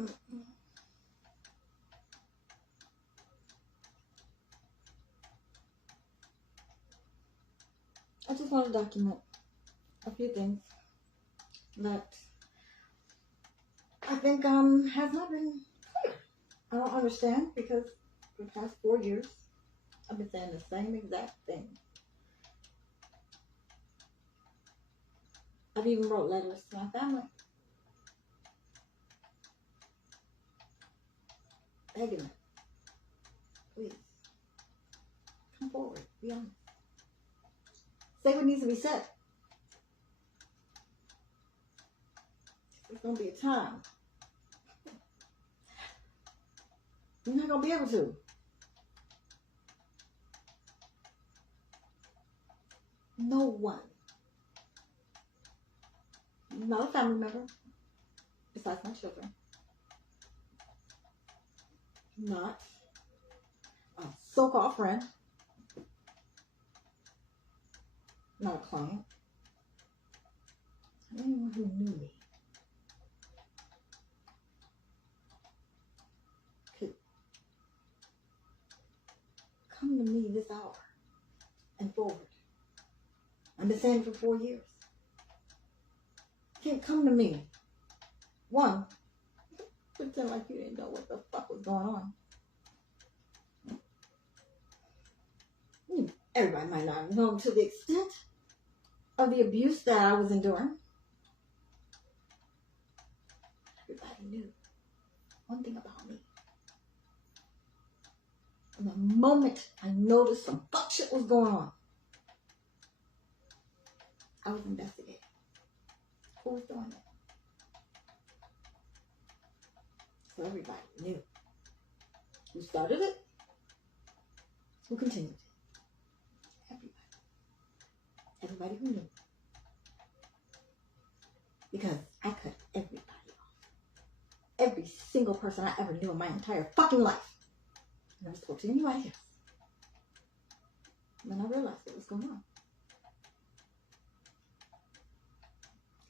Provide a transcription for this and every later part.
I just want to document a few things that I think has not been clear. I don't understand because for the past 4 years I've been saying the same exact thing. I've even wrote letters to my family, begging them, please, come forward, be honest. Say what needs to be said. There's going to be a time you're not going to be able to. No one, not a family member, besides my children, not a so-called friend, not a client, anyone who knew me could come to me this hour and forward. I've been saying it for 4 years. You can't come to me. One, pretend like you didn't know what the fuck was going on. Everybody might not have known to the extent of the abuse that I was enduring. Everybody knew one thing about me. And the moment I noticed some fuck shit was going on, I was investigating. Who was doing it? So everybody knew. Who started it? Who continued it? Everybody who knew. Because I cut everybody off. Every single person I ever knew in my entire fucking life. I never spoke to anybody else. And then I realized what was going on.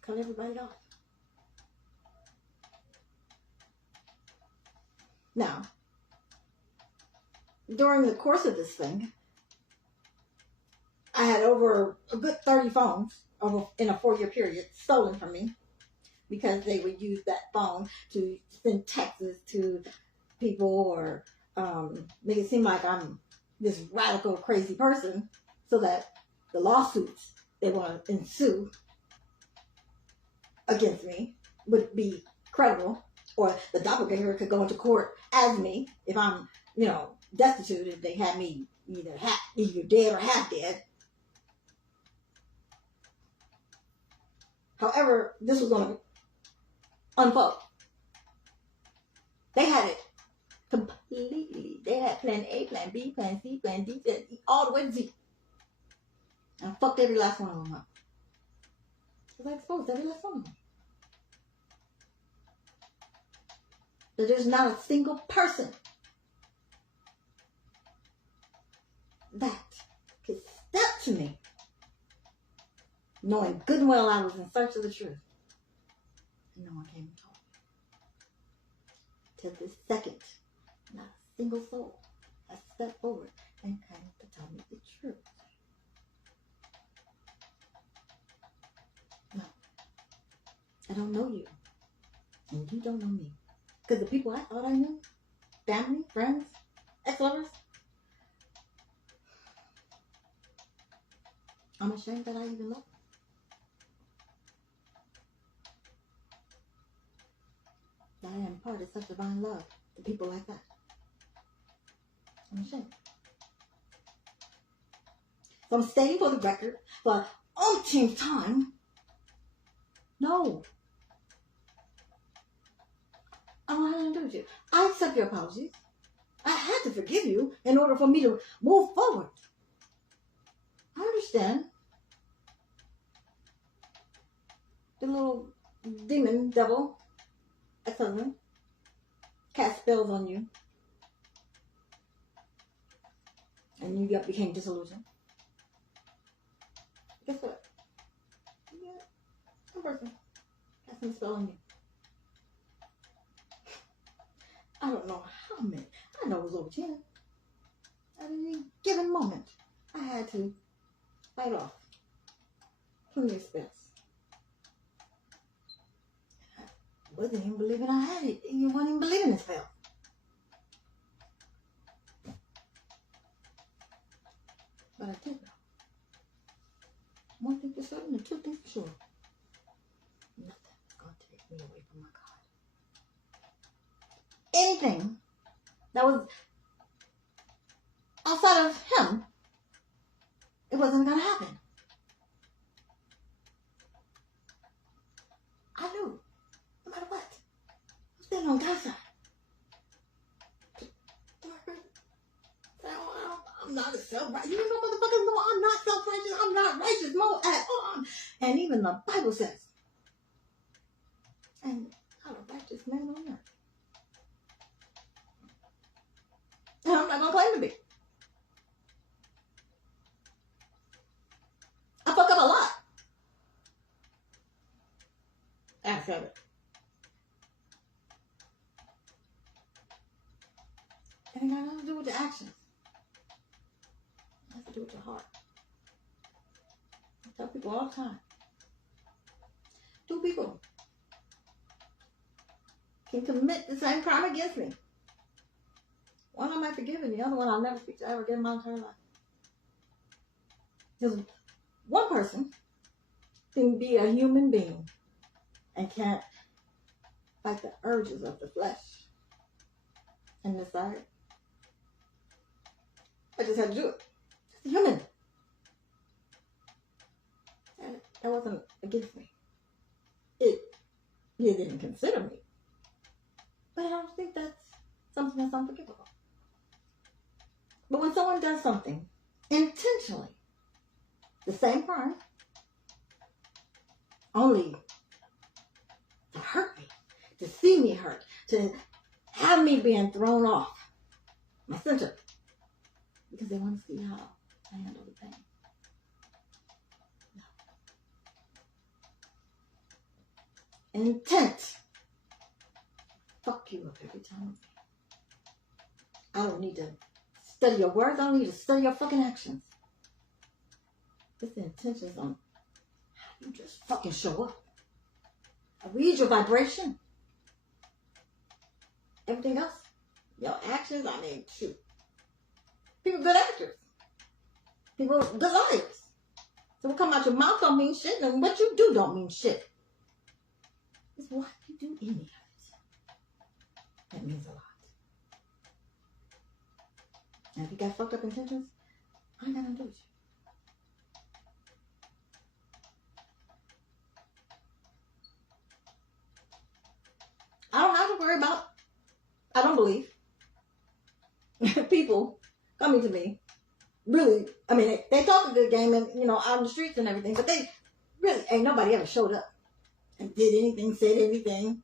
Cut everybody off. Now, during the course of this thing, I had over a good 30 phones in a 4-year period stolen from me because they would use that phone to send texts to people or make it seem like I'm this radical, crazy person so that the lawsuits they want to ensue against me would be credible, or the doppelganger could go into court as me if I'm, destitute, if they had me either dead or half dead. However, this was going to unfold. They had it completely. They had plan A, plan B, plan C, plan D, plan E, all the way to Z. And I fucked every last one of them up. Because I exposed every last one of them. But there's not a single person that could step to me knowing good and well I was in search of the truth. And no one came and told me. Till this second, not a single soul has stepped forward and came to tell me the truth. No. I don't know you. And you don't know me. Because the people I thought I knew, family, friends, ex-lovers, I'm ashamed that I even love them. That I am part of such divine love to people like that. I'm ashamed. So I'm stating for the record for umpteenth time, no. I don't have anything to do with you. I accept your apologies. I had to forgive you in order for me to move forward. I understand. The little demon, devil, ex-husband, cast spells on you. And you became disillusioned. Guess what? You got a person casting a spell on you. I don't know how many. I know it was over 10. At any given moment, I had to fight off plenty of spells. I wasn't even believing I had it. You weren't even believing the spell. But I did know. One thing for certain and two things for sure. Nothing is going to take me away from my God. Anything that was outside of him, it wasn't going to happen. I knew, no matter what, I'm standing on God's side. I'm not a self-righteous. You know, motherfuckers, no, I'm not self-righteous. I'm not righteous, no, at all. And even the Bible says, and not a righteous man on earth. And I'm not going to claim to be. I fuck up a lot. Ask of it. And it got nothing to do with the actions. It has to do with your heart. I tell people all the time. Two people can commit the same crime against me. One I might forgive and the other one I'll never speak to ever again in my entire life. Because one person can be a human being and can't fight the urges of the flesh and decide. I just had to do it. Just a human. And that wasn't against me. You didn't consider me. But I don't think that's something that's unforgivable. But when someone does something intentionally, the same crime, only to hurt me, to see me hurt, to have me being thrown off my center, because they want to see how I handle the pain. No. Intent. Fuck you up every time. I don't need to study your words. I don't need to study your fucking actions. It's the intentions on how you just fucking show up. I read your vibration. Everything else, your actions, I mean, shoot. People good actors. People good liars. So what come out your mouth don't mean shit, and what you do don't mean shit. It's what you do in it. That means a lot. And if you got fucked up intentions, I ain't got nothing to do with you. I don't have to worry about, I don't believe, people coming to me, really, I mean, they talk a good game and, you know, out in the streets and everything, but they really, ain't nobody ever showed up and did anything, said anything.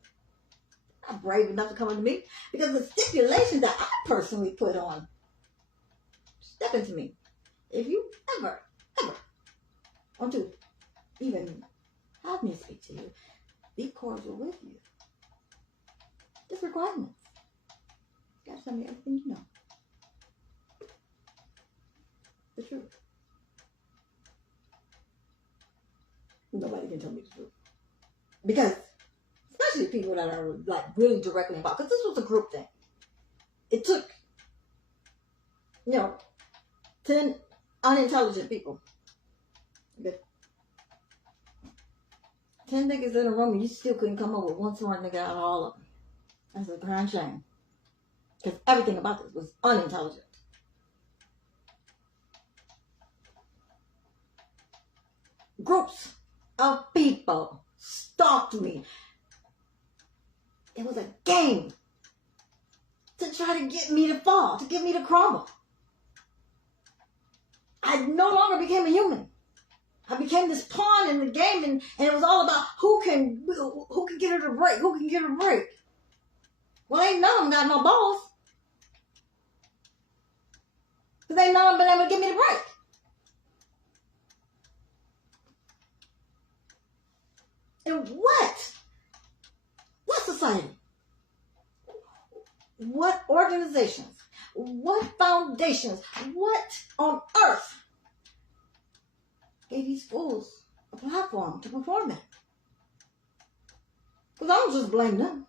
Not brave enough to come to me because the stipulations that I personally put on, step into me. If you ever want to even have me speak to you, be cordial with you. Just requirements. You gotta tell me everything you know. The truth. Nobody can tell me the truth. Because, especially people that are like really directly involved, because this was a group thing. It took, 10 unintelligent people. But 10 niggas in a room and you still couldn't come up with one smart nigga out of all of them. That's a grand shame. Because everything about this was unintelligent. Groups of people stalked me. It was a game to try to get me to fall, to get me to crumble. I no longer became a human. I became this pawn in the game, and it was all about who can get her to break, who can get her to break. Well, ain't none of them got no balls. Because ain't none of them been able to get me to break. And what society? What organizations, what foundations, what on earth gave these fools a platform to perform it? Because I don't just blame them.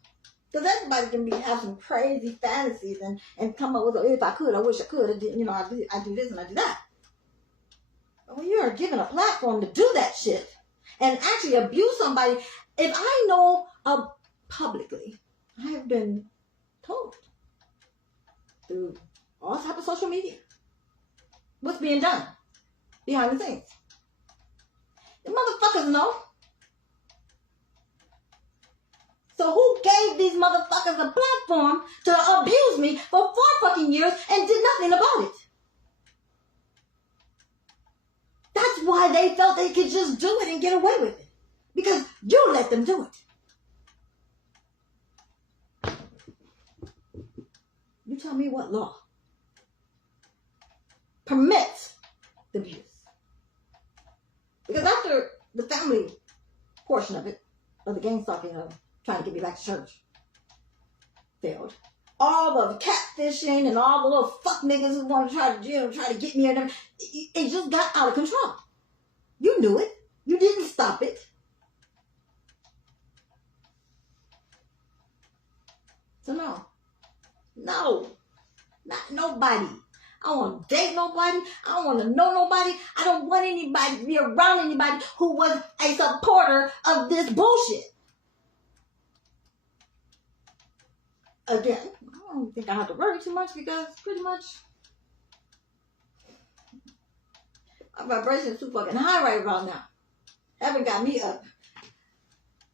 Because everybody can have some crazy fantasies and come up with, if I could, I wish I could, I do this and I do that. But when you're given a platform to do that shit and actually abuse somebody, if I know publicly, I have been told through all type of social media what's being done behind the scenes. The motherfuckers know. So who gave these motherfuckers a platform to abuse me for 4 fucking years and did nothing about it? That's why they felt they could just do it and get away with it. Because you let them do it. You tell me what law permits the abuse. Because after the family portion of it, of the gang stalking of trying to get me back to church, failed. All of the catfishing and all the little fuck niggas who want to try to get me and it just got out of control. You knew it. You didn't stop it. So no, not nobody. I don't want to date nobody. I don't want to know nobody. I don't want anybody to be around anybody who was a supporter of this bullshit. Again, I don't think I have to worry too much because pretty much my vibration is too fucking high right about now. Haven't got me up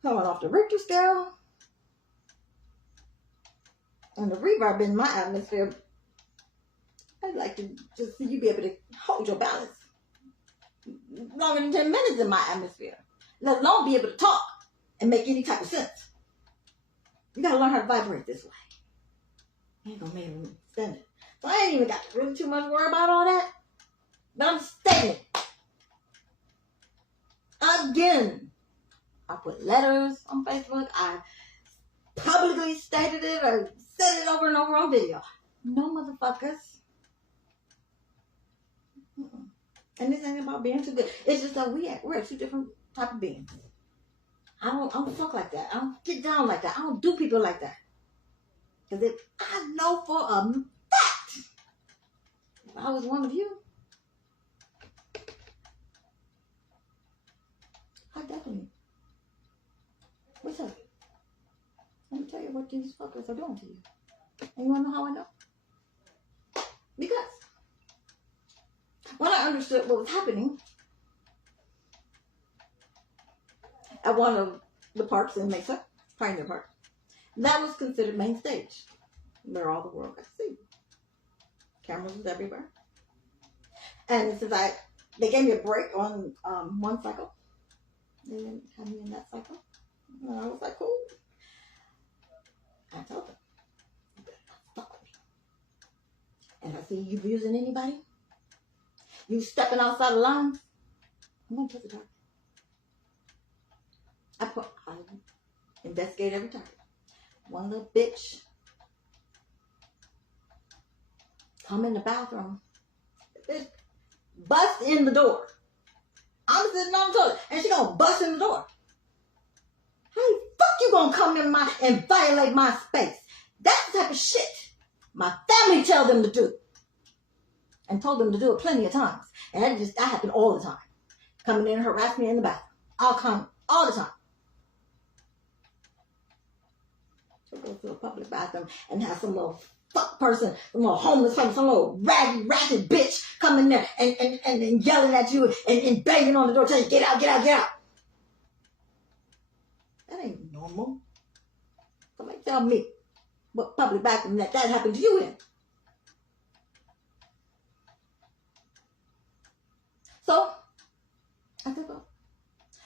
coming off the Richter scale. And the reverb in my atmosphere, I'd like to just see you be able to hold your balance longer than 10 minutes in my atmosphere, let alone be able to talk and make any type of sense. You gotta learn how to vibrate this way. You ain't gonna make me stand it. So I ain't even got really too much worry about all that. But I'm stating it. Again, I put letters on Facebook. I publicly stated it or said it over and over on video. No motherfuckers. And this ain't about being too good. It's just that we're two different type of beings. I don't fuck like that. I don't get down like that. I don't do people like that. Because if I know for a fact, if I was one of you, I definitely. What's up? Let me tell you what these fuckers are doing to you. And you want to know how I know? Because when I understood what was happening at one of the parks in Mesa, Pioneer Park, that was considered main stage, where all the world got to see. Cameras was everywhere. And since they gave me a break on one cycle, they didn't have me in that cycle. And I was like, cool. I told them, you better not fuck with me. And I see you abusing anybody, you stepping outside the lines, I'm going to put the target. I investigate every target. One little bitch come in the bathroom, bitch bust in the door. I'm sitting on the toilet and she gonna bust in the door. How the fuck you gonna come in and violate my space? That's the type of shit my family tell them to do. And told them to do it plenty of times. And that happened all the time. Coming in and harass me in the bathroom. I'll come all the time. So go to a public bathroom and have some little fuck person, some little homeless person, some little raggedy, ratchet bitch come in there and yelling at you and banging on the door telling you, get out, get out, get out. That ain't normal. Somebody tell me what public bathroom that happened to you in. So, I said, well,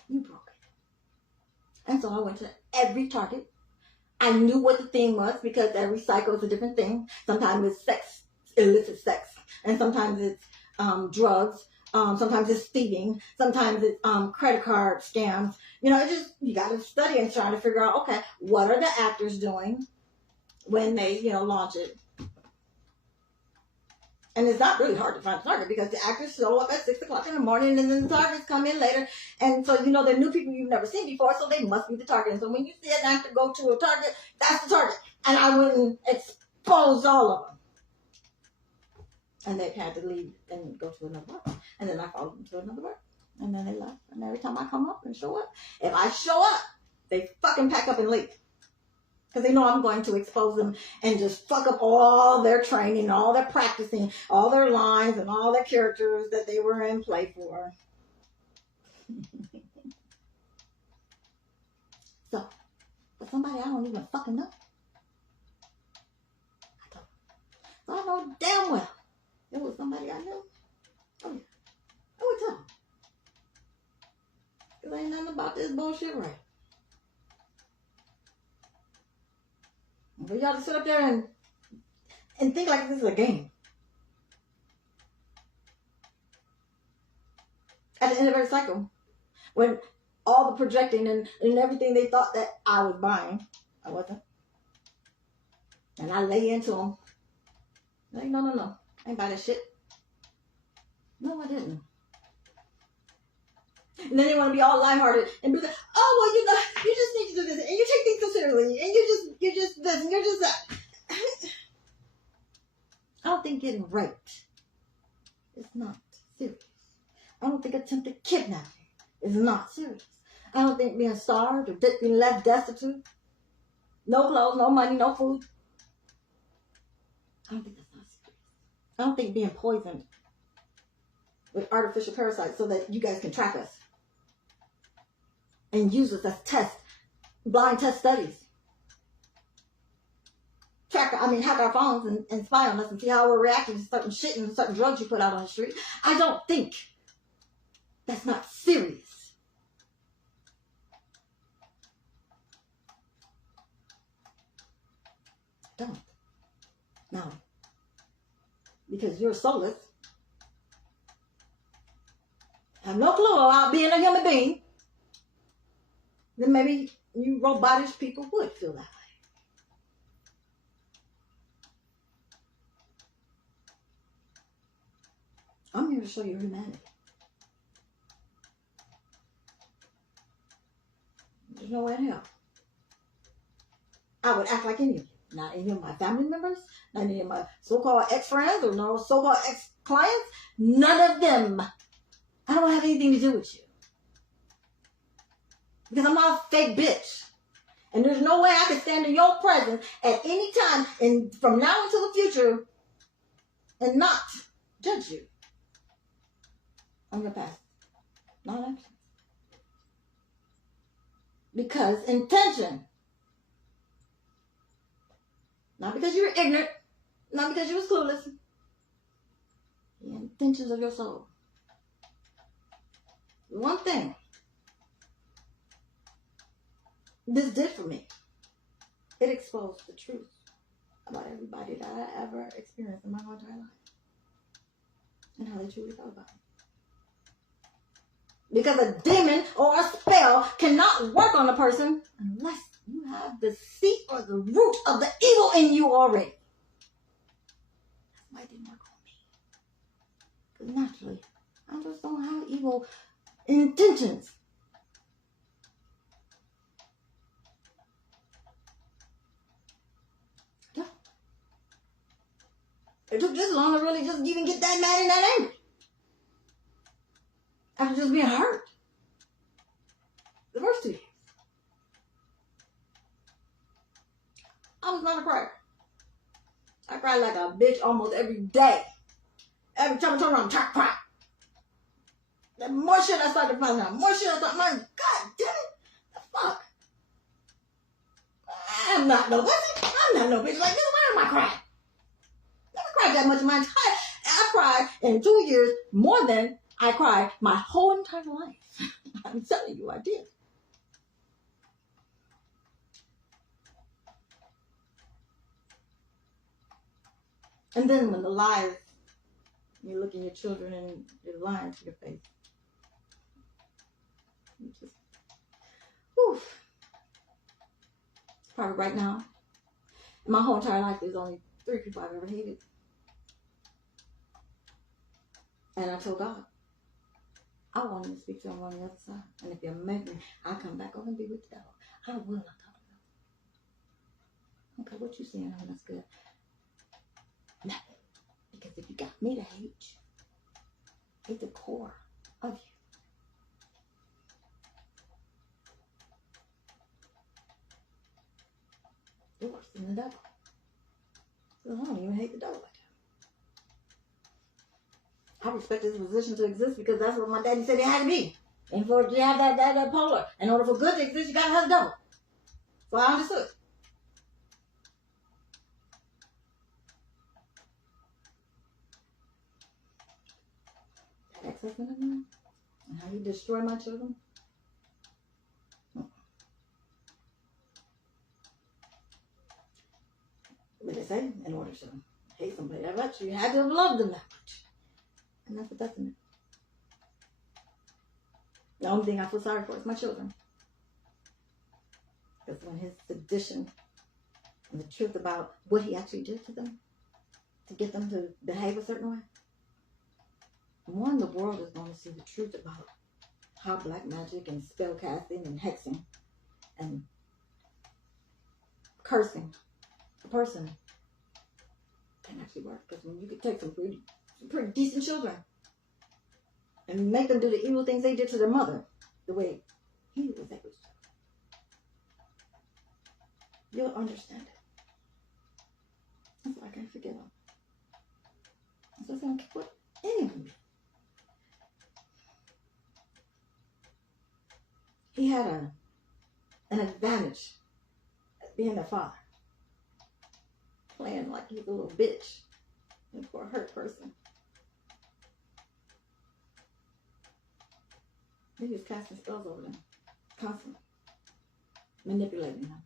you broke it. And so I went to every Target. I knew what the theme was because every cycle is a different thing. Sometimes it's sex, illicit sex. And sometimes it's drugs. Sometimes it's thieving. Sometimes it's credit card scams. You know, you got to study and try to figure out, okay, what are the actors doing? when they, launch it. And it's not really hard to find a target because the actors show up at 6 o'clock in the morning and then the targets come in later. And so, they're new people you've never seen before, so they must be the target. And so when you see an actor go to a target, that's the target. And I wouldn't expose all of them. And they've had to leave and go to another bar. And then I followed them to another bar. And then they left. And every time I come up and show up, if I show up, they fucking pack up and leave. Because they know I'm going to expose them and just fuck up all their training, all their practicing, all their lines, and all their characters that they were in play for. So, for somebody I don't even fucking know. So I know damn well it was somebody I knew. Oh yeah. I would tell them. Because ain't nothing about this bullshit right. But y'all to sit up there and think like this is a game. At the end of every cycle, when all the projecting and everything they thought that I was buying, I wasn't. And I lay into them. Like, no. I ain't buy that shit. No, I didn't. And then they want to be all lighthearted and be like, oh, well, you just need to do this, and you take things so seriously, and you're just this, and you're just that. I don't think getting raped is not serious. I don't think attempted kidnapping is not serious. I don't think being starved or being left destitute, no clothes, no money, no food, I don't think that's not serious. I don't think being poisoned with artificial parasites so that you guys can track us and use us as blind test studies. Hack our phones and spy on us and see how we're reacting to certain shit and certain drugs you put out on the street. I don't think that's not serious. Don't. No. Because you're soulless. Have no clue about being a human being. Then maybe you robotish people would feel that way. I'm here to show you humanity. There's no way in hell I would act like any of you. Not any of my family members, not any of my so-called ex-friends or no so-called ex-clients. None of them. I don't have anything to do with you. Because I'm not a fake bitch. And there's no way I can stand in your presence at any time and from now until the future and not judge you on your past. Not actions. Because intention. Not because you were ignorant. Not because you was clueless. The intentions of your soul. One thing this did for me. It exposed the truth about everybody that I ever experienced in my whole entire life. And how they truly felt about me. Because a demon or a spell cannot work on a person unless you have the seed or the root of the evil in you already. That's why it didn't work on me. Because naturally, I just don't have evil intentions. Yeah. It took this long to really just even get that mad and that angry. After just being hurt. The first 2 years. I was not a crier. I cried like a bitch almost every day. Every time I turn around, I cry. The more shit I started finding out, more shit I started finding out. God damn it. The fuck? I'm not no bitch. I'm not no bitch like this. Why am I crying? Never cried that much in my entire. I cried in 2 years more than I cried my whole entire life. I'm telling you, I did. And then when the lies, you look at your children and they're lying to your face. You just, whew. Probably right now, In my whole entire life, there's only 3 people I've ever hated. And I told God, I want him to speak to him on the other side. And if you make me, I'll come back over and be with the devil. I will not talk to them. Okay, what you saying? Oh, that's good. Nothing. Because if you got me to hate the core of you. You're worse than the devil. So I don't even hate the devil like that. I respect his position to exist because that's what my daddy said it had to be. And for to have that polar, in order for good to exist, you gotta have the devil. So I understood. That ex-husband of mine, and how he destroyed my children. But they say, in order to hate somebody that much, you had to have loved them that much. And that's what that's in it. The only thing I feel sorry for is my children. Because when his sedition and the truth about what he actually did to them, to get them to behave a certain way, one, the world is going to see the truth about how black magic and spell casting and hexing and cursing a person can actually work. Because when you could take some pretty decent children and make them do the evil things they did to their mother, the way he was able to, you'll understand it. That's why I can't forgive him. That's why I don't care what anyone did. He had an advantage at being a father. Playing like he's a little bitch and for a hurt person. He was casting spells over them. Constantly. Manipulating them.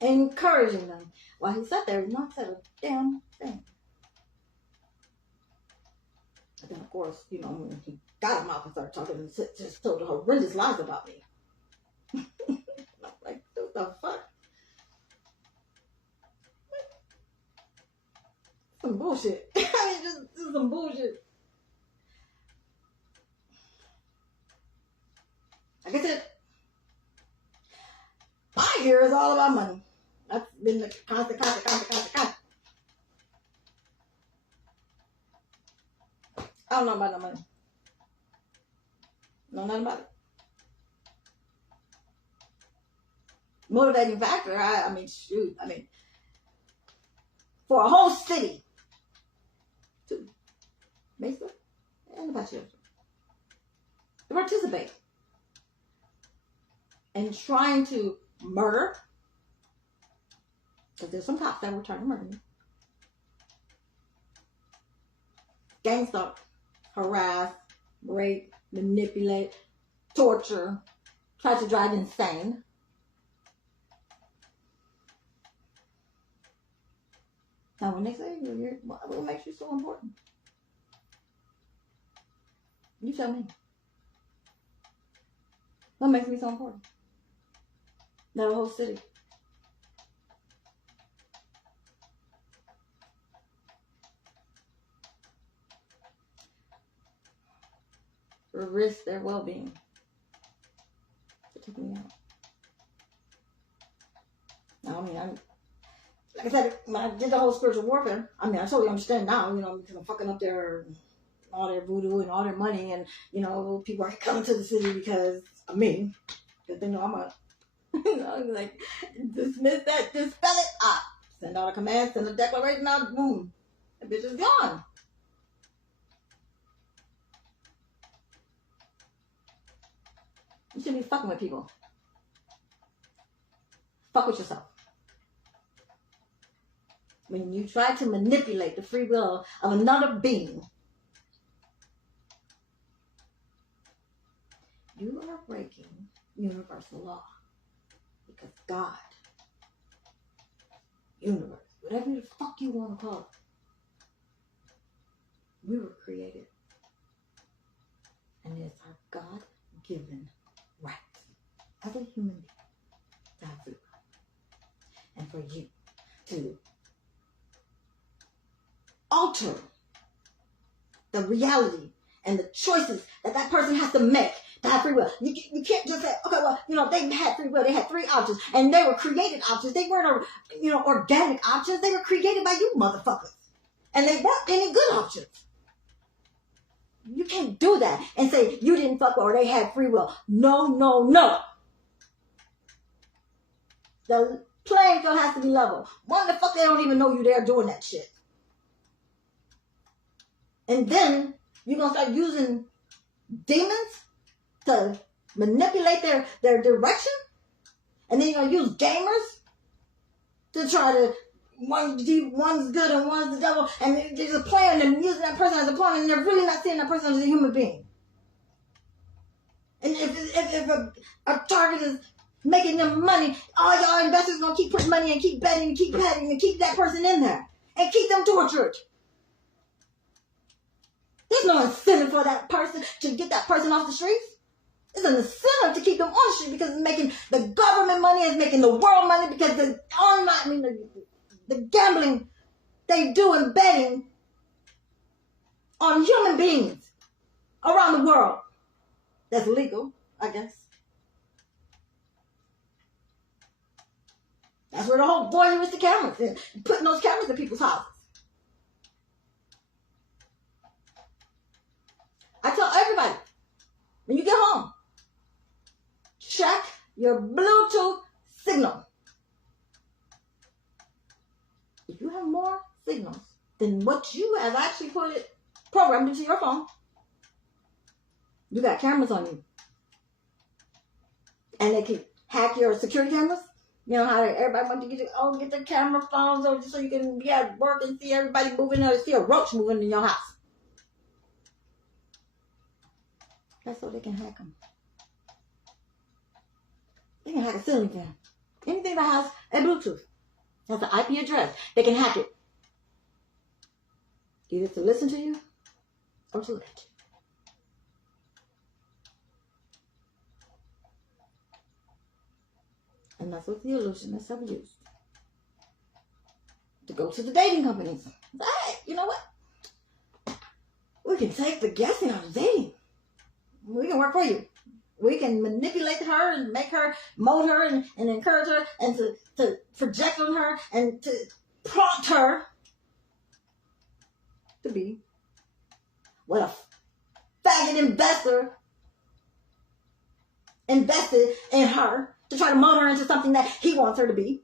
Encouraging them. While he sat there, he not said a damn thing. And then, of course, you know, when he got him out and started talking and just told horrendous lies about me. I'm like, what the fuck? Some bullshit. I mean, just some bullshit. Like I said, my year is all about money. That's been the constant. I don't know about no money. No, nothing about it. Motivating factor, I mean, shoot. I mean, for a whole city to Mesa and about you to participate in trying to murder, because there's some cops that were trying to murder me, gang stalk, harass, rape, manipulate, torture, try to drive insane. Now, when they say you're here, what makes you so important? You tell me. What makes me so important? That whole city. Risk their well-being to take me out. Now, I mean, like I said, when I did the whole spiritual warfare, I mean, I totally understand now, you know, because I'm fucking up their, all their voodoo and all their money, and, you know, people are coming to the city because of me, because they know I'm a, you know, like, dismiss that, dispel it, send out a command, send a declaration out, boom, the bitch is gone. You shouldn't be fucking with people. Fuck with yourself. When you try to manipulate the free will of another being, you are breaking universal law. Because God, universe, whatever the fuck you want to call it, we were created. And it's our God-given right as a human being to have free will. And for you reality and the choices that that person has to make to have free will. You can't just say, okay, well, they had free will. They had 3 options, and they were created options. They weren't, organic options. They were created by you motherfuckers, and they weren't any good options. You can't do that and say you didn't fuck or they had free will. No, no, no. The playing field has to be level. Why the fuck they don't even know you there doing that shit? And then you're going to start using demons to manipulate their direction? And then you're going to use gamers to try to, one's good and one's the devil, and they're just playing and using that person as a pawn, and they're really not seeing that person as a human being. And if a target is making them money, all y'all investors going to keep putting money and keep betting and keep betting and keep that person in there and keep them tortured. There's no incentive for that person to get that person off the streets. There's an incentive to keep them on the street because it's making the government money, it's making the world money, because the gambling they do in betting on human beings around the world. That's legal, I guess. That's where the whole voyeuristic cameras is, putting those cameras in people's houses. I tell everybody, when you get home, check your Bluetooth signal. If you have more signals than what you have actually programmed into your phone, you got cameras on you. And they can hack your security cameras. You know how everybody wants to get their camera phones over so you can be at work and see everybody moving or see a roach moving in your house. That's so they can hack them. They can hack a ceiling fan. Anything that has a Bluetooth, has an IP address, they can hack it. Either to listen to you or to look at you. And that's what the illusionists have used. To go to the dating companies. Hey, you know what? We can take the guessing out of dating. We can work for you. We can manipulate her and make her, mold her and encourage her and to project on her and to prompt her to be what a faggot investor invested in her to try to mold her into something that he wants her to be.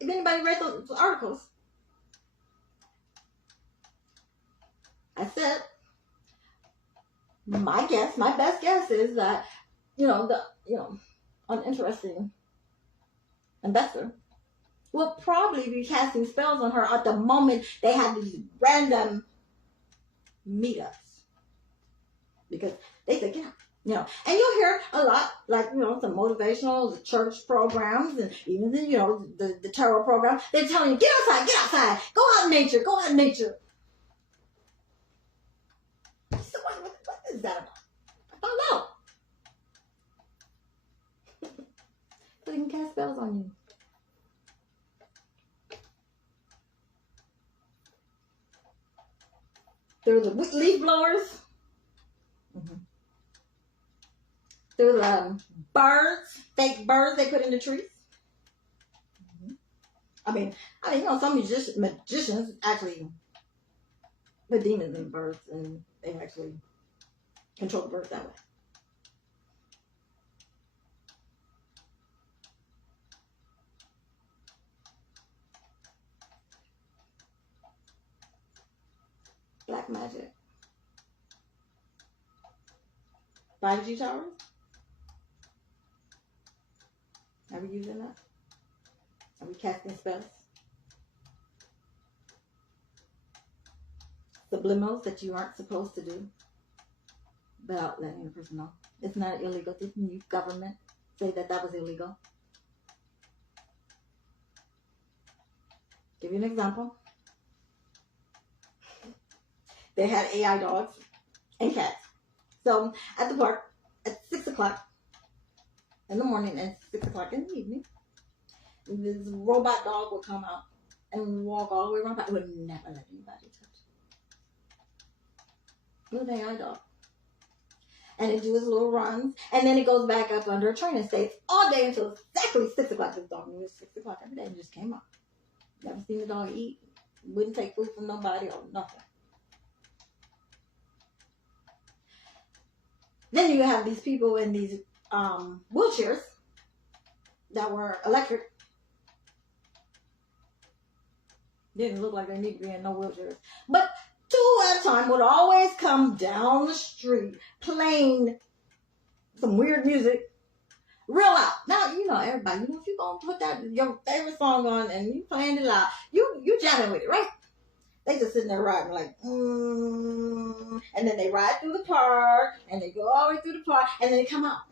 If anybody read those articles, I said, my best guess is that, uninteresting investor will probably be casting spells on her at the moment they have these random meetups. Because they think, and you'll hear a lot, like, some motivational church programs and even the tarot program. They're telling you, get outside, go out in nature, So what is that about? I don't know. So they can cast spells on you. Through the leaf blowers. Mm-hmm. Through the fake birds they put in the trees. Mm-hmm. I mean, some magicians actually put demons in birds and they actually control the birds that way. Black magic. 5G towers? Are we using that? Are we casting spells? Subliminals that you aren't supposed to do without letting the person know. It's not illegal. Didn't you government say that was illegal? Give you an example. They had AI dogs and cats. So at the park at 6 o'clock in the morning and 6 o'clock in the evening, This robot dog would come out and walk all the way around. It would never let anybody touch it. Little AI dog. And it do its little runs, and then it goes back up under a training state all day until exactly 6 o'clock. This dog knew it was 6 o'clock every day and just came out. Never seen the dog eat. Wouldn't take food from nobody or nothing. Then you have these people in these wheelchairs that were electric. Didn't look like they need to be in no wheelchairs. But 2 at a time would always come down the street playing some weird music real loud. Now, you know, everybody, you know, if you're going to put that, your favorite song on and you playing it loud, you jamming with it, right? They just sitting there riding like, and then they ride through the park, and they go all the way through the park, and then they come out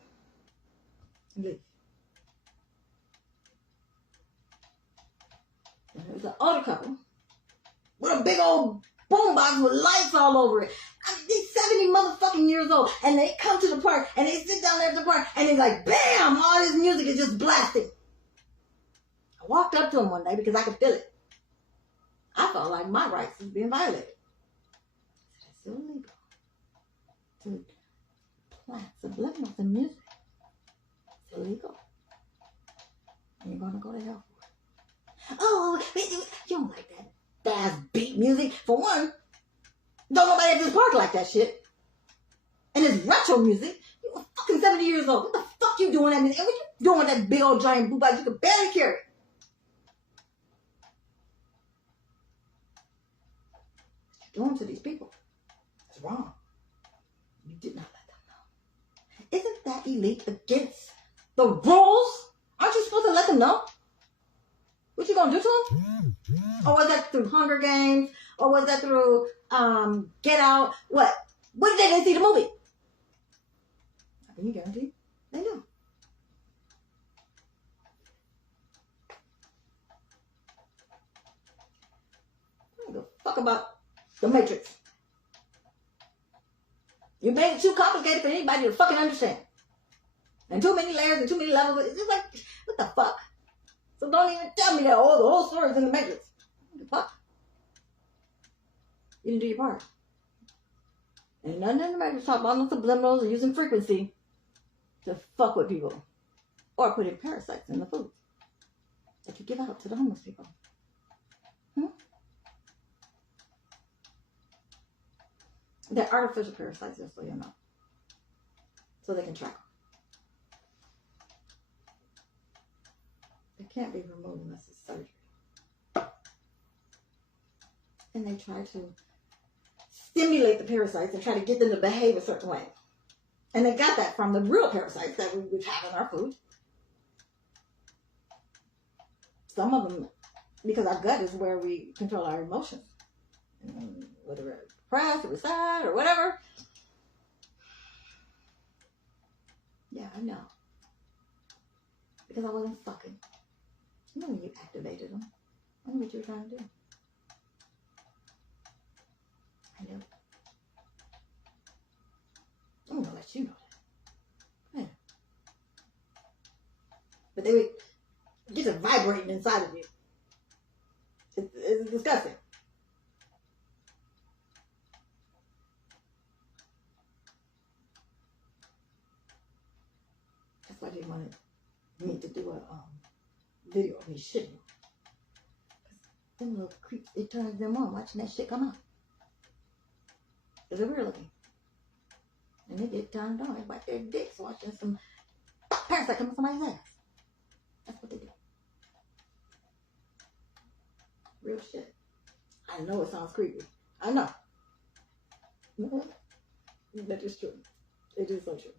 and leave. And there's an older couple with a big old boombox with lights all over it. I mean, they're 70 motherfucking years old, and they come to the park, and they sit down there at the park, and it's like, bam, all this music is just blasting. I walked up to them one day because I could feel it. I felt like my rights was being violated. I said, it's illegal to plant subliminals in music. It's illegal. And you're going to go to hell for it. Oh, you don't like that fast beat music. For one, don't nobody at this park like that shit. And it's retro music. You're fucking 70 years old. What the fuck you doing that music? And what you doing with that big old giant boombox? You could barely carry it. Doing to these people. It's wrong. You did not let them know. Isn't that elite against the rules? Aren't you supposed to let them know? What you gonna do to them? Or was that through Hunger Games? Or was that through Get Out? What? When did they see the movie? I can guarantee they do. I don't give a fuck about the Matrix. You made it too complicated for anybody to fucking understand. And too many layers and too many levels. It's just like, what the fuck? So don't even tell me that, oh, the whole story's in the Matrix. What the fuck? You didn't do your part. Ain't nothing in the Matrix talk about no subliminals or using frequency to fuck with people. Or putting parasites in the food that you give out to the homeless people. They're artificial parasites, just so you know. So they can track them. They can't be removed unless it's surgery. And they try to stimulate the parasites and try to get them to behave a certain way. And they got that from the real parasites that we would have in our food. Some of them, because our gut is where we control our emotions. Whether we're depressed or sad or whatever. Yeah, I know. Because I wasn't fucking. You know when you activated them. I knew what you were trying to do. I knew. I'm gonna let you know that. Yeah. But they would get to vibrating inside of you. It's disgusting. That's why they wanted me to do a video of me shitting. Them little creeps, it turns them on watching that shit come out. Because they're weird looking. And they get turned on. They wipe their dicks watching some parasite come from somebody's ass. That's what they do. Real shit. I know it sounds creepy. I know. But it's true. It is so true.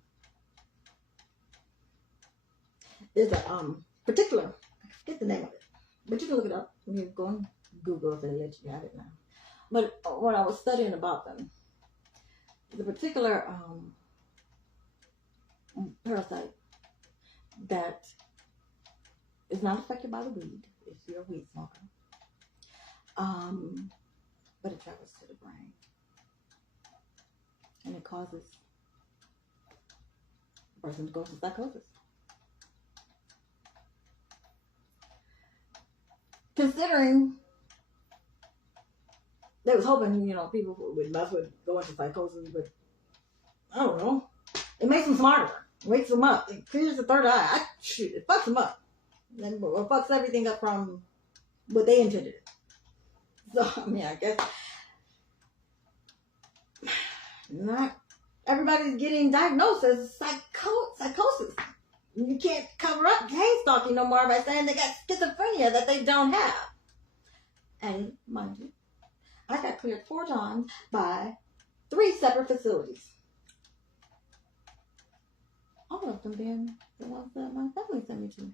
There's a particular, I forget the name of it, but you can look it up. You can go on Google if they let you have it now. But when I was studying about them, the particular parasite that is not affected by the weed, if you're a weed smoker, but it travels to the brain, and it causes a person to go into psychosis. considering they was hoping, people would mess with go into psychosis, but I don't know. It makes them smarter. It wakes them up. It clears the third eye. It fucks them up. It fucks everything up from what they intended. So, I guess not everybody's getting diagnosed as psychosis. You can't cover up gang stalking no more by saying they got schizophrenia that they don't have. And mind you, I got cleared 4 times by 3 separate facilities. All of them being the ones that my family sent me to.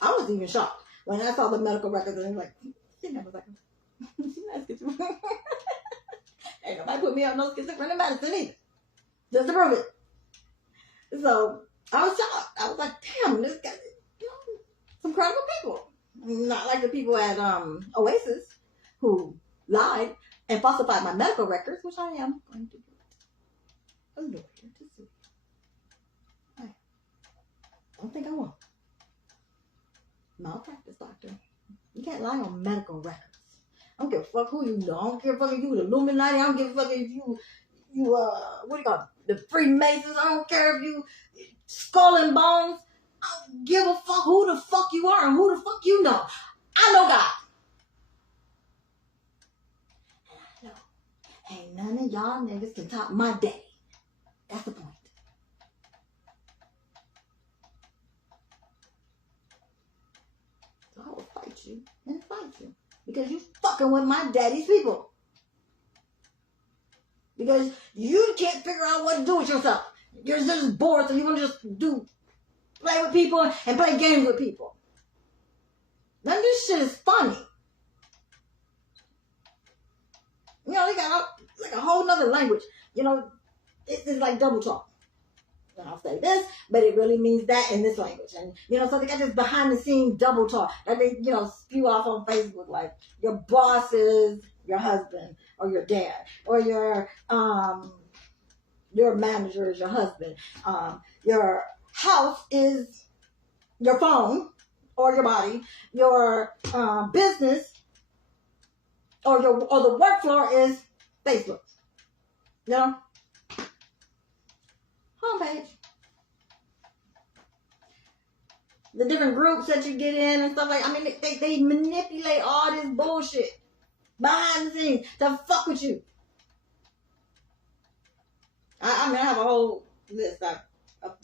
I was even shocked when I saw the medical records and I was like, she's not schizophrenic. Ain't nobody put me on no schizophrenic medicine either. Just to prove it. So I was shocked. I was like, damn, this guy, some credible people. Not like the people at Oasis who lied and falsified my medical records, which I am going to do. A lawyer to sue. I don't think I won't. Malpractice doctor. You can't lie on medical records. I don't give a fuck who you know. I don't give a fuck if you the Illuminati. I don't give a fuck if you what do you call it? The Freemasons. I don't care if you Skull and Bones. I don't give a fuck who the fuck you are and who the fuck you know. I know God. And I know ain't none of y'all niggas can top my daddy. That's the point. So I will fight you and fight you. Because you fucking with my daddy's people. Because you can't figure out what to do with yourself. You're just bored, so you want to just play with people and play games with people. Now this shit is funny. They got like a whole nother language. It's like double talk. I'll say this, but it really means that in this language. And, so they got this behind the scenes double talk. And they, spew off on Facebook like your boss is your husband or your dad or your manager is your husband. Your house is your phone or your body. Your business or the work floor is Facebook. Homepage. The different groups that you get in and stuff they manipulate all this bullshit behind the scenes to fuck with you. I have a whole list of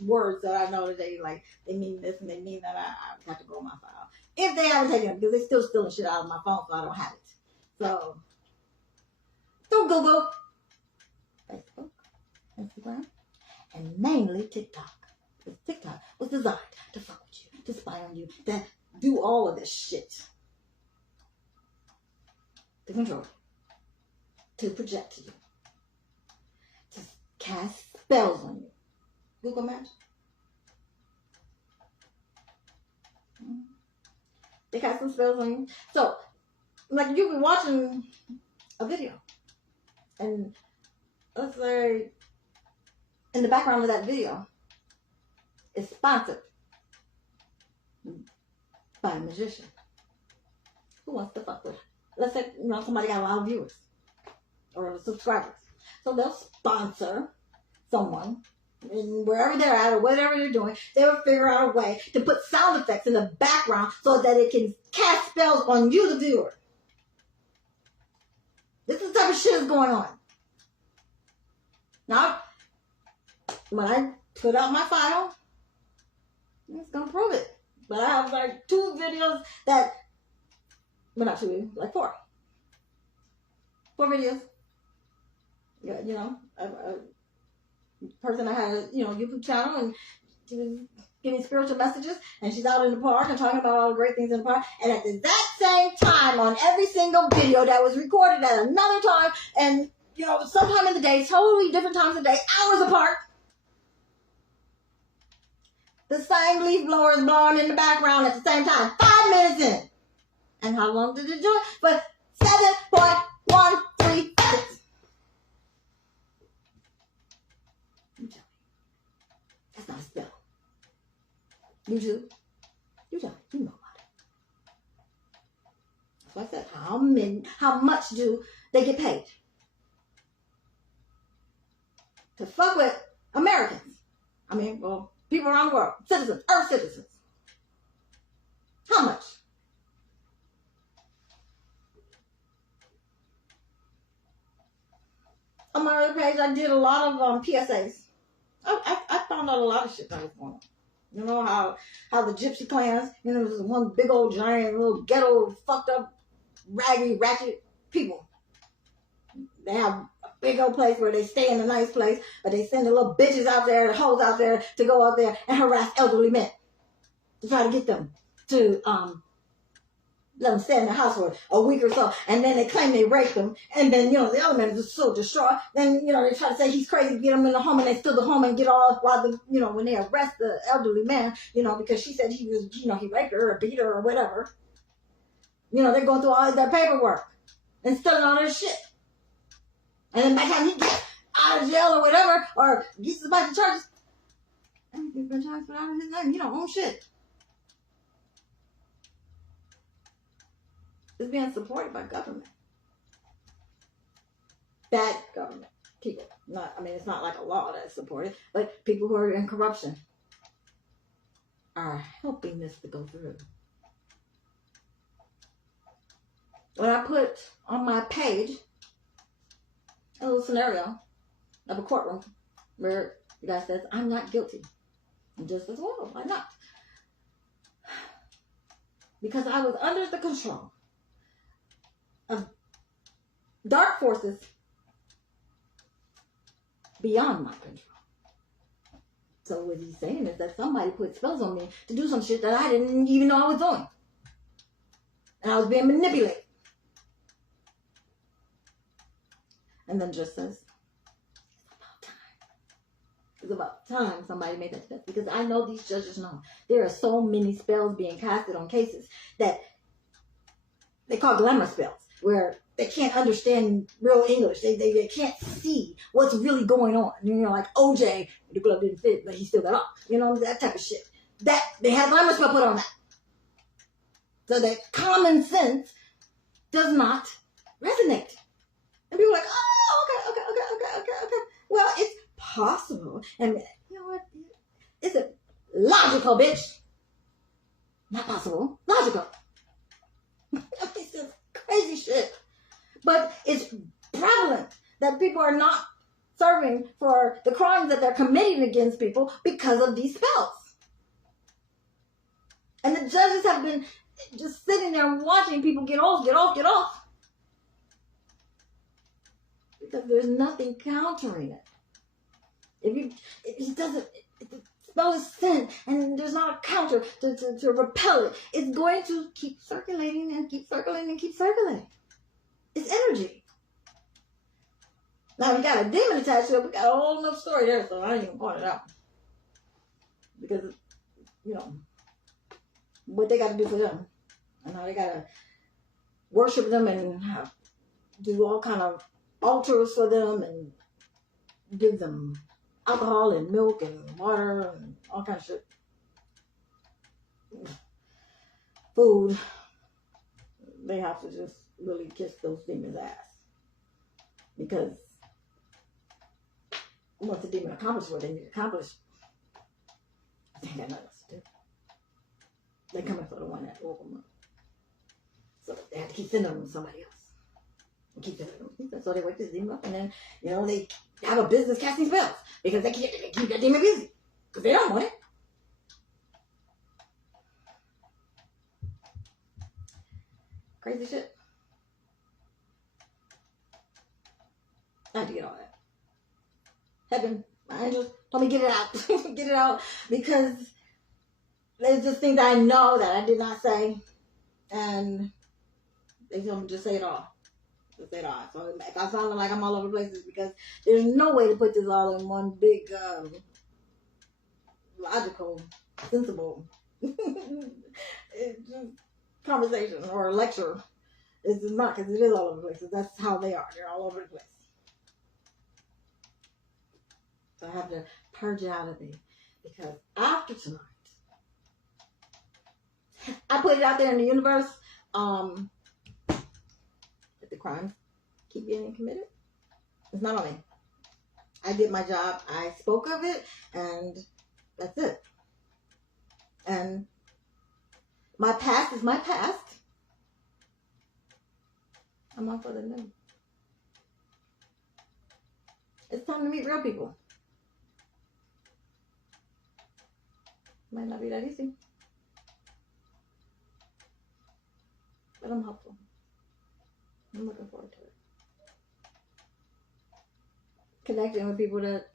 words that I know that they mean this and they mean that. I got to go on my file. If they haven't taken it, because they're still stealing shit out of my phone, so I don't have it. So, through Google, Facebook, Instagram, and mainly TikTok. Because TikTok was designed to fuck with you, to spy on you, to do all of this shit. To control you, to project you, to cast spells on you. Google Maps. They cast some spells on you. So, you be watching a video, and let's say in the background of that video is sponsored by a magician who wants to fuck with her. Let's say somebody got a lot of viewers or subscribers, so they'll sponsor someone. And wherever they're at or whatever they're doing, they will figure out a way to put sound effects in the background so that it can cast spells on you, the viewer. This is the type of shit that's going on. Now, when I put out my file, it's going to prove it. But I have 2 videos that, well, not 2, 4. 4 videos. A person that had a YouTube channel, and she was giving spiritual messages, and she's out in the park and talking about all the great things in the park, and at the exact same time on every single video that was recorded at another time, and sometime in the day, totally different times of day, hours apart, the same leaf blower is blowing in the background at the same time, 5 minutes in. And how long did it do it? But 7.13 seconds. That's not a spell. You too. You tell me. You know about it. So I said, how much do they get paid to fuck with Americans? I mean, well, people around the world, citizens, Earth citizens. How much? On my other page, I did a lot of PSAs. I found out a lot of shit that was going on. You know how the gypsy clans, you know, there's one big old giant little ghetto fucked up raggedy ratchet people. They have a big old place where they stay in a nice place, but they send the little bitches out there, the hoes out there to go out there and harass elderly men to try to get them to let them stay in the house for a week or so, and then they claim they raped them, and then, you know, the other man is just so distraught. Then, you know, they try to say he's crazy, get him in the home, and they steal the home and get all, while the, you know, when they arrest the elderly man, you know, because she said he was, you know, he raped her or beat her or whatever. You know, they're going through all that paperwork and stealing all their shit. And then by the time he gets out of jail or whatever, or gets a bunch of charges, everything's been transferred out of his name. You don't own shit. It's being supported by government. Bad government people. Not, I mean, it's not like a law that's supported, but people who are in corruption are helping this to go through. When I put on my page a little scenario of a courtroom where the guy says, I'm not guilty. And just as well, why not? Because I was under the control of dark forces beyond my control. So what he's saying is that somebody put spells on me to do some shit that I didn't even know I was doing. And I was being manipulated. And then just says, it's about time somebody made that spell. Because I know these judges know there are so many spells being casted on cases that they call glamour spells, where they can't understand real English. They can't see what's really going on. You know, like OJ, the glove didn't fit, but he still got off. You know, that type of shit. That they had glamour spell put on that. So that common sense does not resonate. And people are like, oh, okay. Well, it's possible. And you know what? It's a logical, bitch. Not possible. Logical. It's just crazy shit. But it's prevalent that people are not serving for the crimes that they're committing against people because of these spells. And the judges have been just sitting there watching people get off. Because there's nothing countering it. The spell is sent and there's not a counter to repel it. It's going to keep circulating and keep circulating and keep circulating. It's energy. Now we got a demon attached to it. We got a whole nother story there, so I ain't even point it out. Because, you know, what they got to do for them. And how they got to worship them and do all kind of altars for them and give them alcohol and milk and water and all kind of shit. Food. They have to just really kiss those demons' ass. Because once the demon accomplishes what they need to accomplish, they ain't got nothing else to do. They're coming for the one that woke them up. So they have to keep sending them to somebody else. And keep sending them. So they wake this demon up and then, you know, they have a business casting spells. Because they keep that demon busy. Because they don't want it. Crazy shit. I had to get all that. Heaven, my angels told me get it out. Get it out. Because there's just things I know that I did not say. And they told me just say it all. Just say it all. So if I sound like I'm all over the place, it's because there's no way to put this all in one big, logical, sensible conversation or lecture. It's not, because it is all over the place. That's how they are. They're all over the place. So I have to purge it out of me. Because after tonight, I put it out there in the universe. crimes keep getting committed. It's not on me. I did my job. I spoke of it, and that's it. And my past is my past. I'm on for the new. It's time to meet real people. Might not be that easy, but I'm hopeful. I'm looking forward to it. Connecting with people that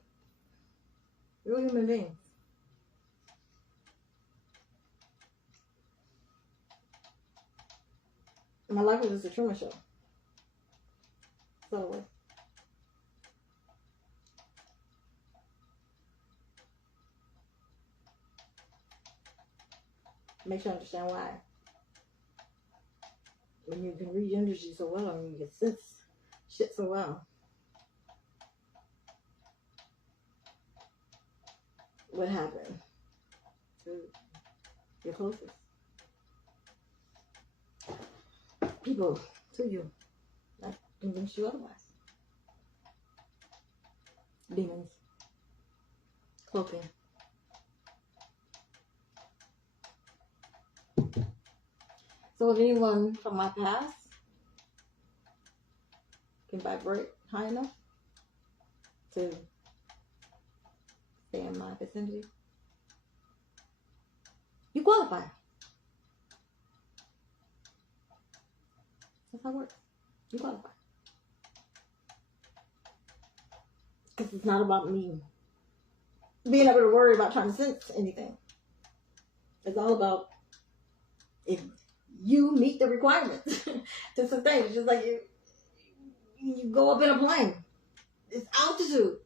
real human beings. My life was just a Truman Show. So it was. Makes you understand why. When you can read energy so well, and you can sense shit so well. What happened to your closest people to you that convince you otherwise? Demons, cloaking. So if anyone from my past can vibrate high enough to stay in my vicinity, you qualify. That's how it works. You qualify. Because it's not about me being able to worry about trying to sense anything. It's all about if you meet the requirements to sustain. It's just like you go up in a plane. It's altitude.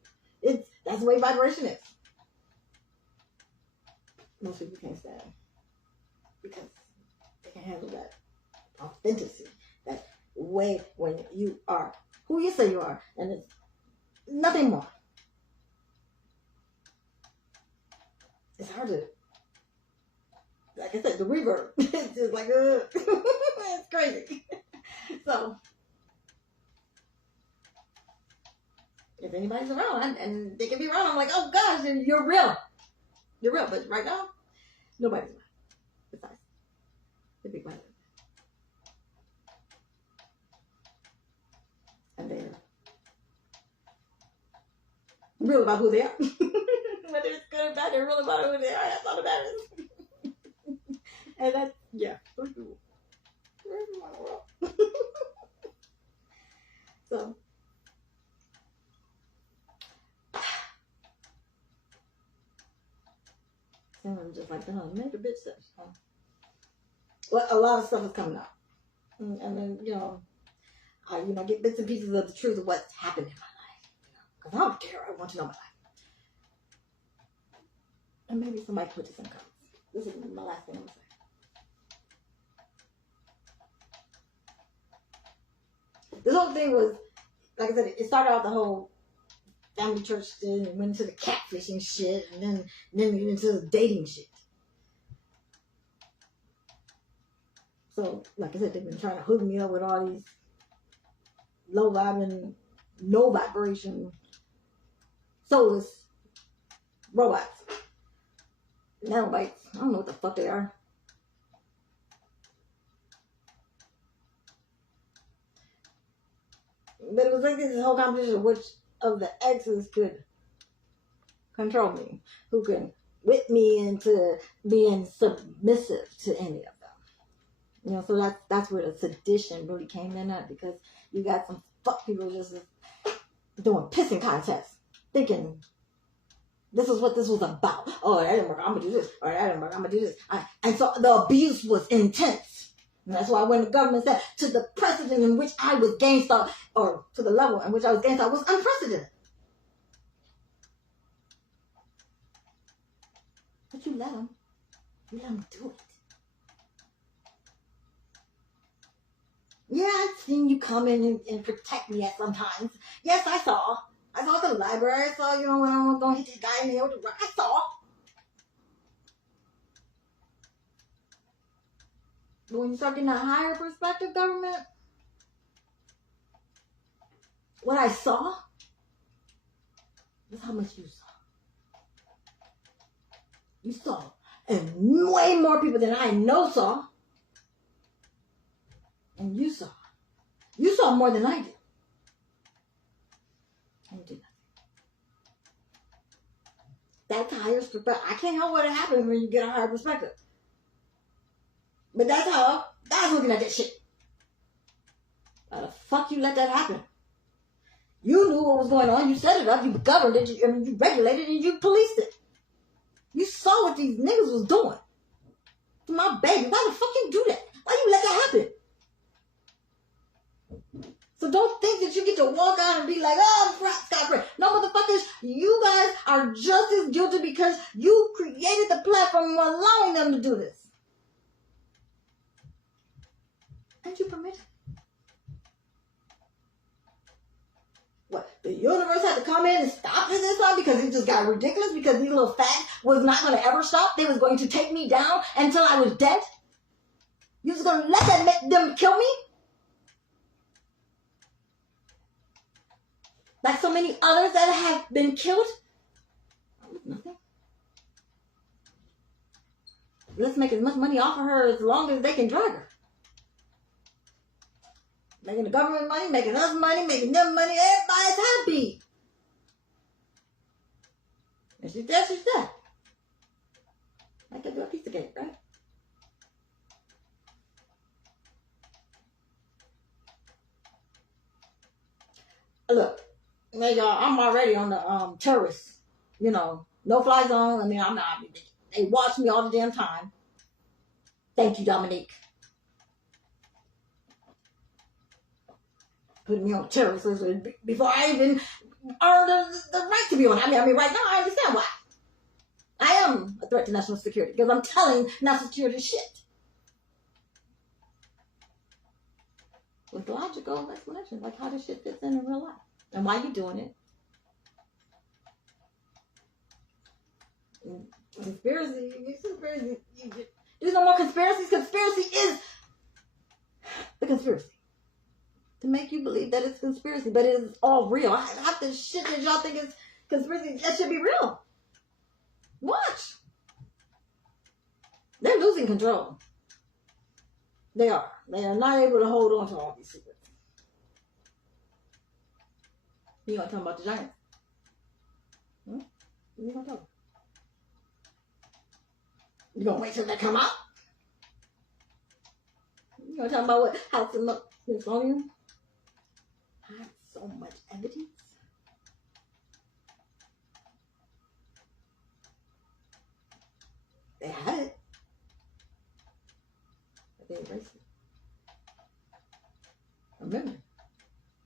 That's the way vibration is. Most people can't stand because they can handle that authenticity, that way when you are who you say you are, and it's nothing more. It's hard to, like I said, the reverb. It's just like, it's crazy. So, if anybody's around and they can be around, I'm like, oh gosh, you're real. You're real. But right now, nobody's around. Besides the big brother. And they're real about who they are. Whether it's good or bad, they're real about who they are. That's all that matters. And that's, yeah, those people. They're everyone in the world. So, some of them just like, oh, make a bitch stuff. Well, a lot of stuff is coming out. And then, I, get bits and pieces of the truth of what's happened in my life. Because I don't care. I want to know my life. And maybe somebody put this in comments. This is my last thing I'm going to say. This whole thing was, like I said, it started out the whole family church thing and went into the catfishing shit and then into the dating shit. So, like I said, they've been trying to hook me up with all these low vibing, no vibration, soulless robots. Nanobites. I don't know what the fuck they are. But it was like this whole competition of which of the exes could control me, who can whip me into being submissive to any of them. So that's where the sedition really came in at, because you got some fuck people just doing pissing contests, thinking this is what this was about. Oh, that didn't work, I'm gonna do this. Or that didn't work, I'm gonna do this. And so the abuse was intense. And that's why when the government said to the precedent in which I was gangsta, or to the level in which I was gangsta, was unprecedented. But you let them do it. Yeah, I've seen you come in and protect me at sometimes. Yes, I saw at the library. I saw, when I was going to hit this guy in the head with the rock. I saw. But when you start getting a higher perspective government, what I saw is how much you saw. You saw. And way more people than I know saw. And you saw. You saw more than I did. And you did nothing. That's higher perspective. I can't help what happens when you get a higher perspective. But that's looking at that shit. How the fuck you let that happen? You knew what was going on. You set it up. You governed it. You regulated it. And you policed it. You saw what these niggas was doing to my baby. Why the fuck you do that? Why you let that happen? So don't think that you get to walk out and be like, oh, Scott Gray. No, motherfuckers, you guys are just as guilty because you created the platform allowing them to do this. And you permitted it. What? The universe had to come in and stop this time because it just got ridiculous because these little facts was not going to ever stop. They was going to take me down until I was dead. You was going to let that make them kill me? Like so many others that have been killed? Nothing. Let's make as much money off of her as long as they can drag her. Making the government money, making us money, making them money, everybody's happy. And she's dead, she's dead. I can do a piece of cake, right? Look. Now, y'all, I'm already on the terrorist, no fly zone. I mean, I'm not. They watch me all the damn time. Thank you, Dominique. Putting me on the terrorist list before I even earned the right to be on it. I mean, right now I understand why. I am a threat to national security because I'm telling national security shit. With logical explanation, like how this shit fits in real life. And why you doing it? Conspiracy. There's no more conspiracies. Conspiracy is the conspiracy. To make you believe that it's conspiracy, but it is all real. Half the shit that y'all think is conspiracy, that should be real. Watch. They're losing control. They are. They are not able to hold on to all these secrets. You gonna talk about the giants? You gonna talk? You gonna wait till they come out? You gonna talk about what House of Smithsonian had so much evidence? They had it, but they erased it. Remember,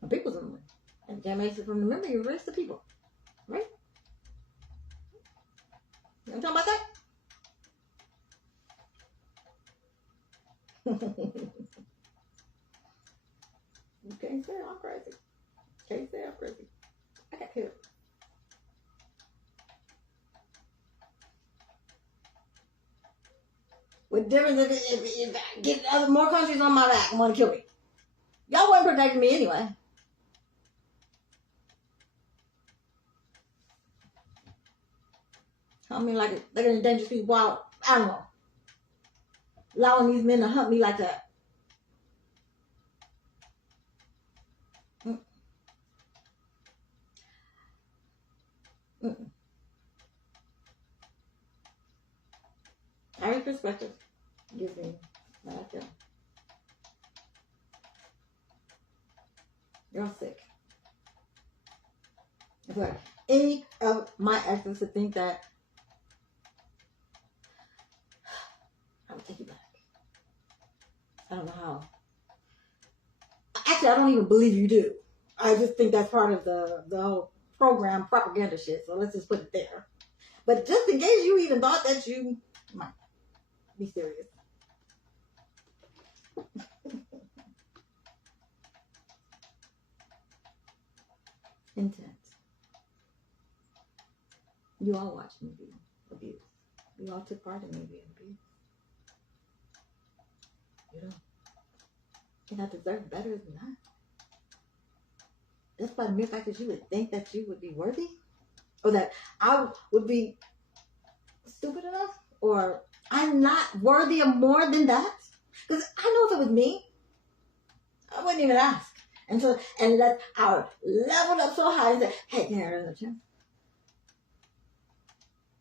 the people's memory. And can't erase it from the memory, you erase the people. Right? You want to talk about that? You can't say I'm crazy. Can't say I'm crazy. I got killed. What difference if I get more countries on my back and want to kill me? Y'all weren't protecting me anyway. I mean, like an endangered species wild animal. Allowing these men to hunt me like that. Every perspective gives me what I feel. You're sick. It's like any of my exes to think that I would take you back. I don't know how. Actually, I don't even believe you do. I just think that's part of the whole program propaganda shit. So let's just put it there. But just in case you even thought that you might be serious. Intent. You all watched me be abused. You all took part in me being abused. You don't. And I deserve better than that. just by the mere fact that you would think that you would be worthy, or that I would be stupid enough, or I'm not worthy of more than that. Because I know if it was me, I wouldn't even ask. Unless I leveled up so high and said, hey, can I have another chance?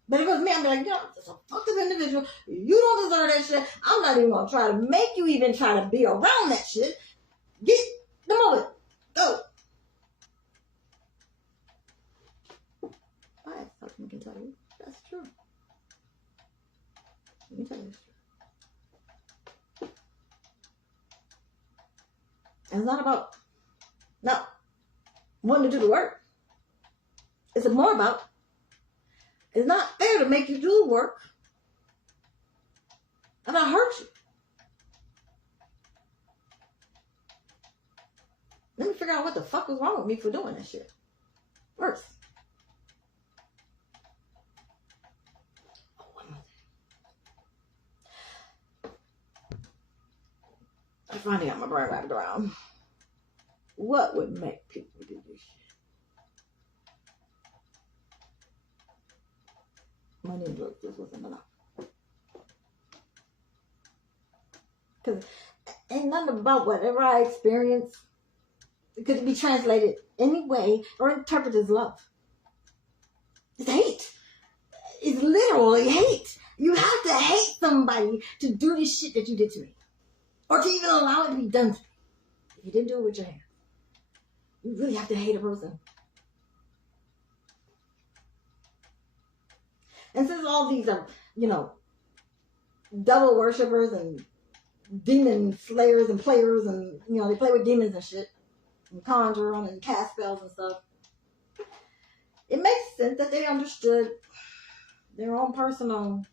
But if it was me, I'd be like, yo, it's a fucked up individual. You don't deserve that shit. I'm not even going to try to make you even try to be around that shit. Get the moment. Go. I have something I can tell you. That's true. Let me tell you this truth. And it's not about not wanting to do the work. It's more about, it's not fair to make you do the work and I hurt you. Let me figure out what the fuck was wrong with me for doing that shit. First. Oh, one more thing. I finally got my brain wrapped around. What would make people do this shit? Money and drugs just wasn't enough. Because ain't nothing about whatever I experienced could be translated any way or interpreted as love. It's hate. It's literally hate. You have to hate somebody to do the shit that you did to me. Or to even allow it to be done to me. If you didn't do it with your hands. You really have to hate a person. And since all these are, devil worshippers and demon slayers and players and, they play with demons and shit. And conjure them and cast spells and stuff. It makes sense that they understood their own personal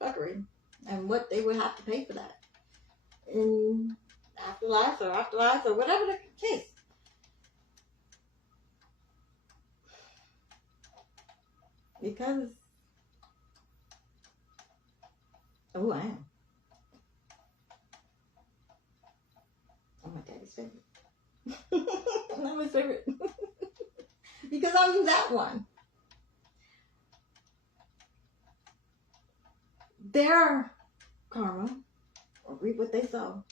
fuckery and what they would have to pay for that in afterlife or whatever the case. Because of who I am. I'm my daddy's favorite. I'm his favorite. Because I'm that one. Their karma will reap what they sow.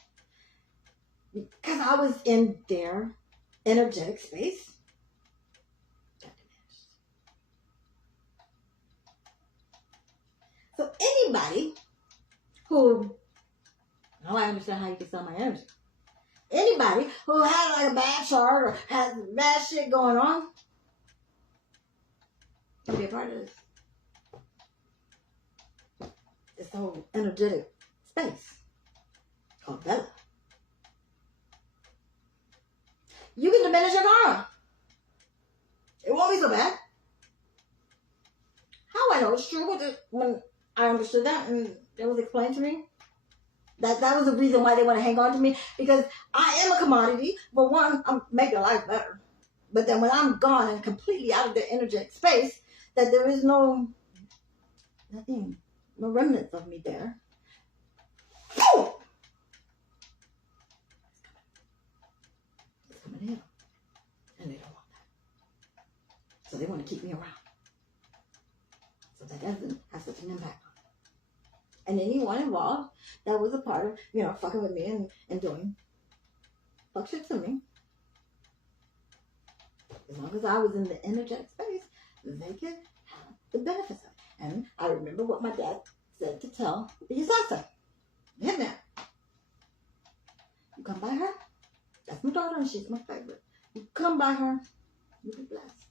Because I was in their energetic space. Got diminished. So anybody who, now I understand how you can sell my energy. Anybody who had like a bad chart or has bad shit going on can be a part of this. This whole energetic space called Bella. You can diminish your karma. It won't be so bad. How I know it's true when I understood that and it was explained to me. That was the reason why they want to hang on to me. Because I am a commodity. For one, I'm making their life better. But then when I'm gone and completely out of their energetic space, that there is nothing, no remnants of me there. Oh! It's coming in. And they don't want that. So they want to keep me around. So that doesn't have such an impact. And anyone involved that was a part of, fucking with me and doing fuck shit to me. As long as I was in the energetic space, they could have the benefits of it. And I remember what my dad said to tell the assassin. The hitman. You come by her, that's my daughter and she's my favorite. You come by her, you'll be blessed.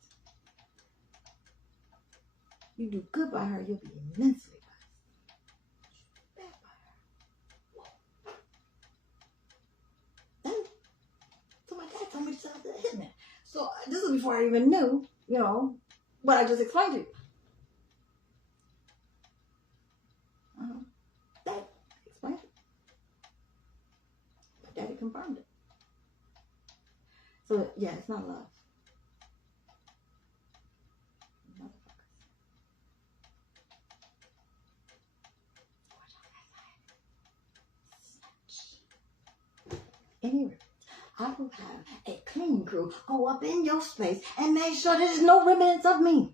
You do good by her, you'll be immensely told me to tell the hitman. So this is before I even knew, what I just explained to you. Dad explained it. My daddy confirmed it. So yeah, it's not love. Anyway, I will have a cleaning crew go up in your space and make sure there's no remnants of me.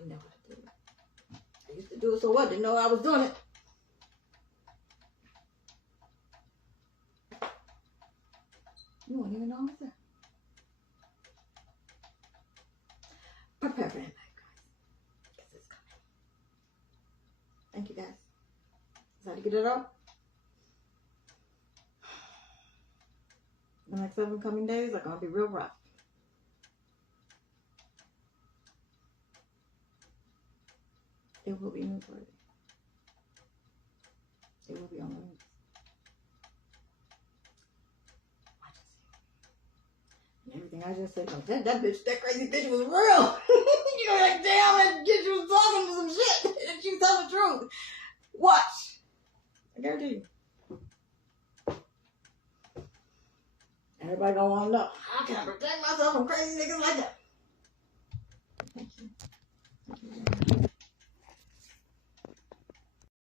I know how to do it. I used to do it, so what? Didn't know I was doing it. You won't even know I was there. Prepare for impact, guys. Because it's coming. Thank you, guys. Is that to get it out? The next 7 coming days are going to be real rough. It will be newsworthy. It will be on the news. Watch and see. And everything I just said, that crazy bitch was real. You know, like, damn, that bitch was talking to some shit. And she was telling the truth. Watch. I guarantee you. Everybody gonna want to know, how can I protect myself from crazy niggas like that?